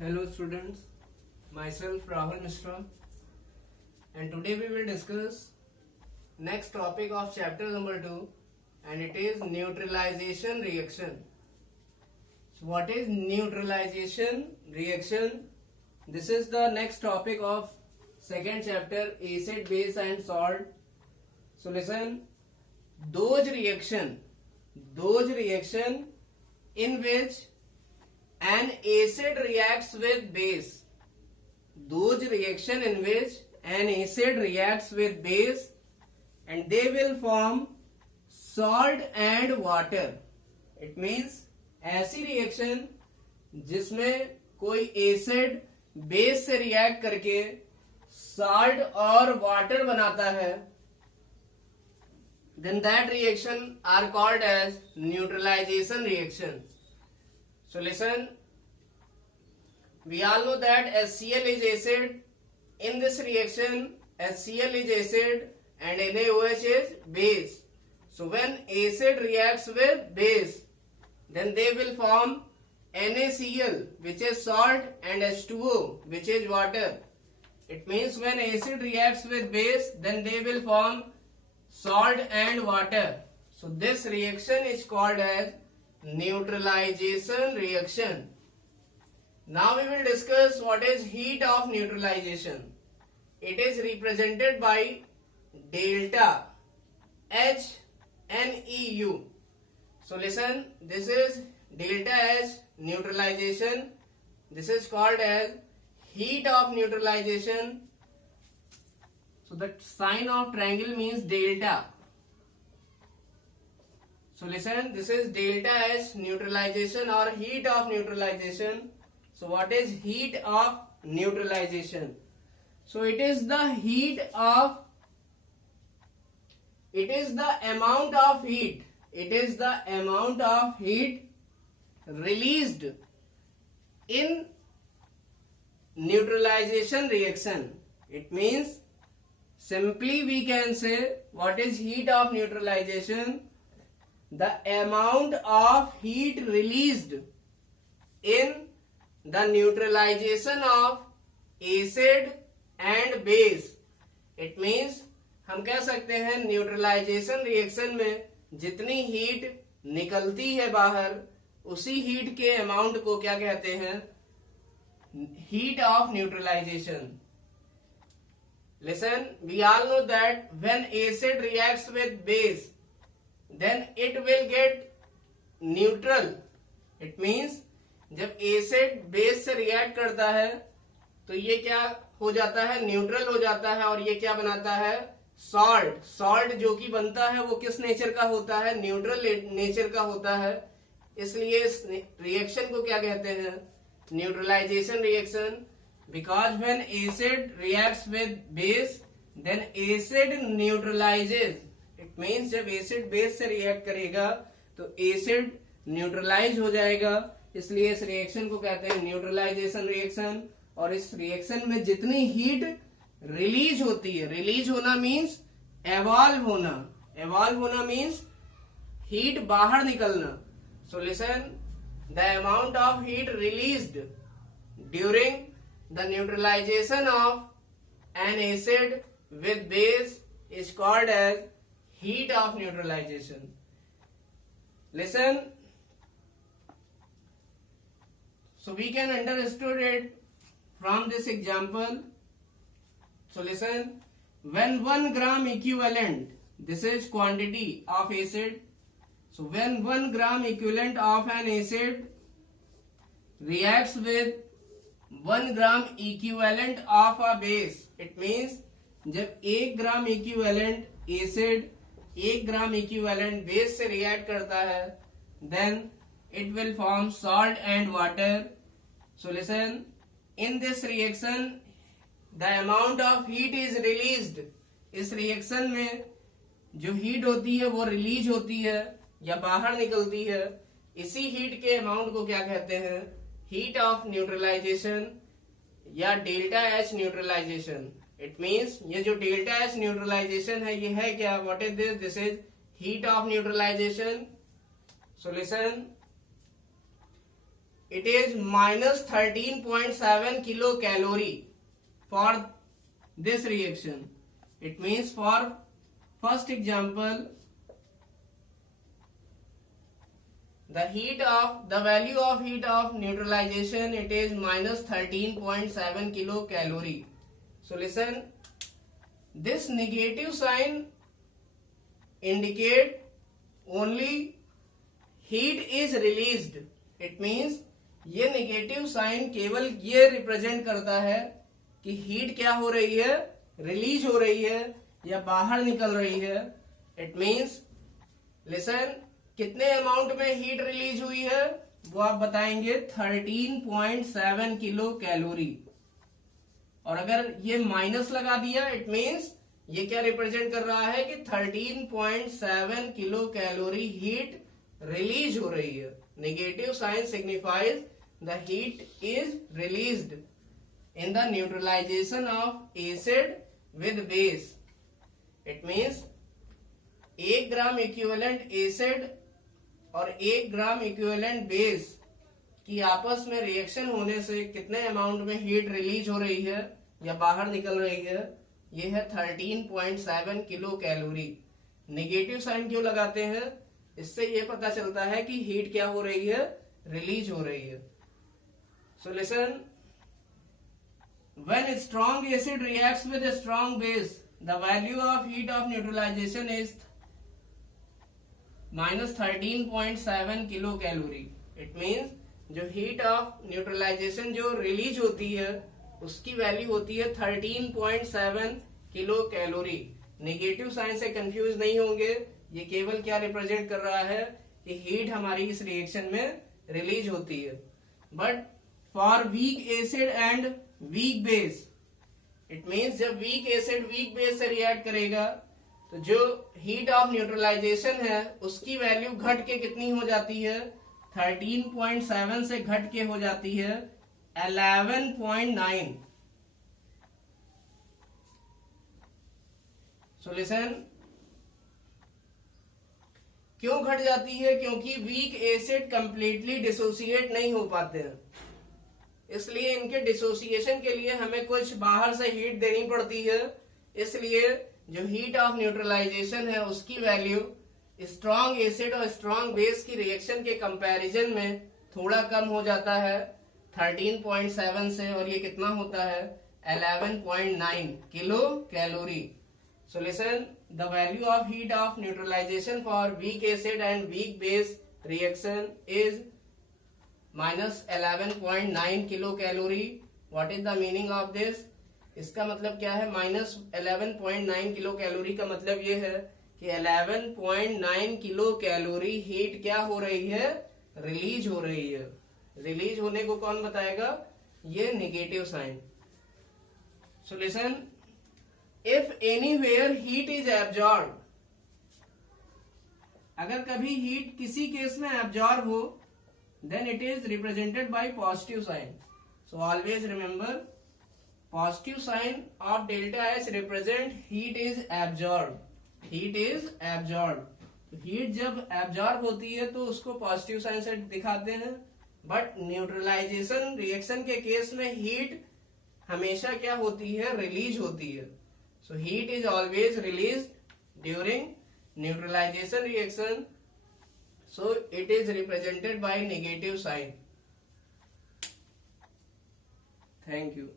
Hello students, myself Rahul Mishra, and today we will discuss next topic of chapter number 2, and it is neutralization reaction. So what is neutralization reaction? This is the next topic of second chapter, acid, base and salt. So listen, those reaction in which an acid reacts with base, those reaction in which an acid reacts with base and they will form salt and water. It means ऐसी reaction जिसमें कोई acid base से react करके salt और water बनाता है, then that reaction are called as neutralization reaction. So listen, we all know that HCl is acid. In this reaction, HCl is acid and NaOH is base. So when acid reacts with base, then they will form NaCl, which is salt, and H2O, which is water. It means when acid reacts with base, then they will form salt and water. So this reaction is called as neutralization reaction. Now we will discuss what is heat of neutralization. It is represented by delta H NEU. So listen, this is delta H neutralization. This is called as heat of neutralization. So the sign of triangle means delta. So listen, this is delta H neutralization or heat of neutralization. So what is heat of neutralization? So it is the amount of heat. It is the amount of heat released in neutralization reaction. It means simply we can say what is heat of neutralization? The amount of heat released in the neutralization of acid and base. It means हम कह सकते हैं neutralisation reaction में जितनी heat निकलती है बाहर, उसी हीट के अमाउंट को क्या कहते हैं? Heat of neutralisation. Listen, we all know that when acid reacts with base, then it will get neutral. It means जब एसिड बेस से रिएक्ट करता है तो ये क्या हो जाता है? न्यूट्रल हो जाता है. और ये क्या बनाता है? सॉल्ट. सॉल्ट जो कि बनता है वो किस नेचर का होता है? न्यूट्रल नेचर का होता है. इसलिए इस रिएक्शन को क्या कहते हैं? Neutralisation reaction. Because when acid reacts with base, then acid neutralises. It means जब एसिड बेस से रिएक्ट करेगा तो एसिड न्यूट्रलाइज हो जाएगा. इसलिए इस रिएक्शन को कहते हैं न्यूट्रलाइजेशन रिएक्शन. और इस रिएक्शन में जितनी हीट रिलीज होती है, रिलीज होना मीन्स एवॉल्व होना. एवॉल्व होना मीन्स हीट बाहर निकलना. So listen, the amount of heat released during the neutralisation of an acid with base is called as heat of neutralization. Listen, so we can understand it from this example. So listen, when 1 gram equivalent, this is quantity of acid. So when 1 gram equivalent of an acid reacts with 1 gram equivalent of a base, it means जब 1 gram equivalent acid 1 gram equivalent base से react करता है, then it will form salt and water. So listen, in this reaction the amount of heat is released. इस reaction में जो heat होती है वो रिलीज होती है या बाहर निकलती है. इसी हीट के अमाउंट को क्या कहते हैं? हीट ऑफ न्यूट्रलाइजेशन या delta H neutralisation. It means ये जो डेल्टा एच न्यूट्रलाइजेशन है ये है क्या? What is this? This is heat of neutralisation. So listen, it is minus 13.7 kilocalorie for this reaction. It means for first example, the value of heat of neutralization, it is minus 13.7 kilocalorie. So listen, this negative sign indicate only heat is released. It means ये negative sign केवल ये represent करता है कि heat क्या हो रही है, रिलीज हो रही है या बाहर निकल रही है. इट मीन्स लिसन, कितने अमाउंट में हीट रिलीज हुई है वो आप बताएंगे 13.7 किलो कैलोरी. और अगर ये माइनस लगा दिया, इट मीन्स ये क्या रिप्रेजेंट कर रहा है कि 13.7 किलो कैलोरी हीट रिलीज हो रही है. Negative sign signifies the heat is released in the neutralisation of acid with base. It means 1 gram equivalent acid और 1 ग्राम इक्विवेलेंट बेस की आपस में रिएक्शन होने से कितने अमाउंट में हीट रिलीज हो रही है या बाहर निकल रही है, ये है 13.7 किलो कैलोरी. नेगेटिव साइन क्यों लगाते हैं? इससे ये पता चलता है कि हीट क्या हो रही है, रिलीज हो रही है. So listen, when strong acid reacts with a strong base, the value of heat of neutralization is minus 13.7 kilo calorie. It means जो हीट ऑफ न्यूट्रलाइजेशन जो रिलीज होती है उसकी वैल्यू होती है 13.7 किलो कैलोरी. नेगेटिव साइन से confuse नहीं होंगे, ये केवल क्या रिप्रेजेंट कर रहा है कि हीट हमारी इस रिएक्शन में रिलीज होती है. But for weak acid and weak base, it means जब वीक एसिड वीक बेस से रिएक्ट करेगा तो जो हीट ऑफ न्यूट्रलाइजेशन है उसकी वैल्यू घट के कितनी हो जाती है, 13.7 से घट के हो जाती है 11.9. सो लिसन, क्यों घट जाती है? क्योंकि वीक एसिड कंप्लीटली डिसोसिएट नहीं हो पाते हैं, इसलिए इनके डिसोसिएशन के लिए हमें कुछ बाहर से हीट देनी पड़ती है. इसलिए जो हीट ऑफ न्यूट्रलाइजेशन है उसकी वैल्यू स्ट्रॉन्ग एसिड और स्ट्रॉन्ग बेस की रिएक्शन के कंपैरिजन में थोड़ा कम हो जाता है 13.7 से, और ये कितना होता है 11.9 kilo calorie. So listen, the value of heat of neutralization for weak acid and weak base reaction is minus 11.9 kilocalorie. What is the meaning of this? इसका मतलब क्या है? minus 11.9 किलो कैलोरी का मतलब ये है कि 11.9 किलो कैलोरी हीट क्या हो रही है, रिलीज हो रही है. रिलीज होने को कौन बताएगा? ये negative sign. So listen, if anywhere heat is absorbed, अगर कभी हीट किसी केस में एब्जॉर्ब हो, then it is represented by positive sign. So always remember, positive sign of delta S represent heat is absorbed. Heat is absorbed. Heat जब absorb होती है तो उसको पॉजिटिव साइन से दिखाते हैं. बट न्यूट्रलाइजेशन रिएक्शन के केस में हीट हमेशा क्या होती है, रिलीज होती है. So heat is always released during neutralization reaction. So it is represented by negative sign. Thank you.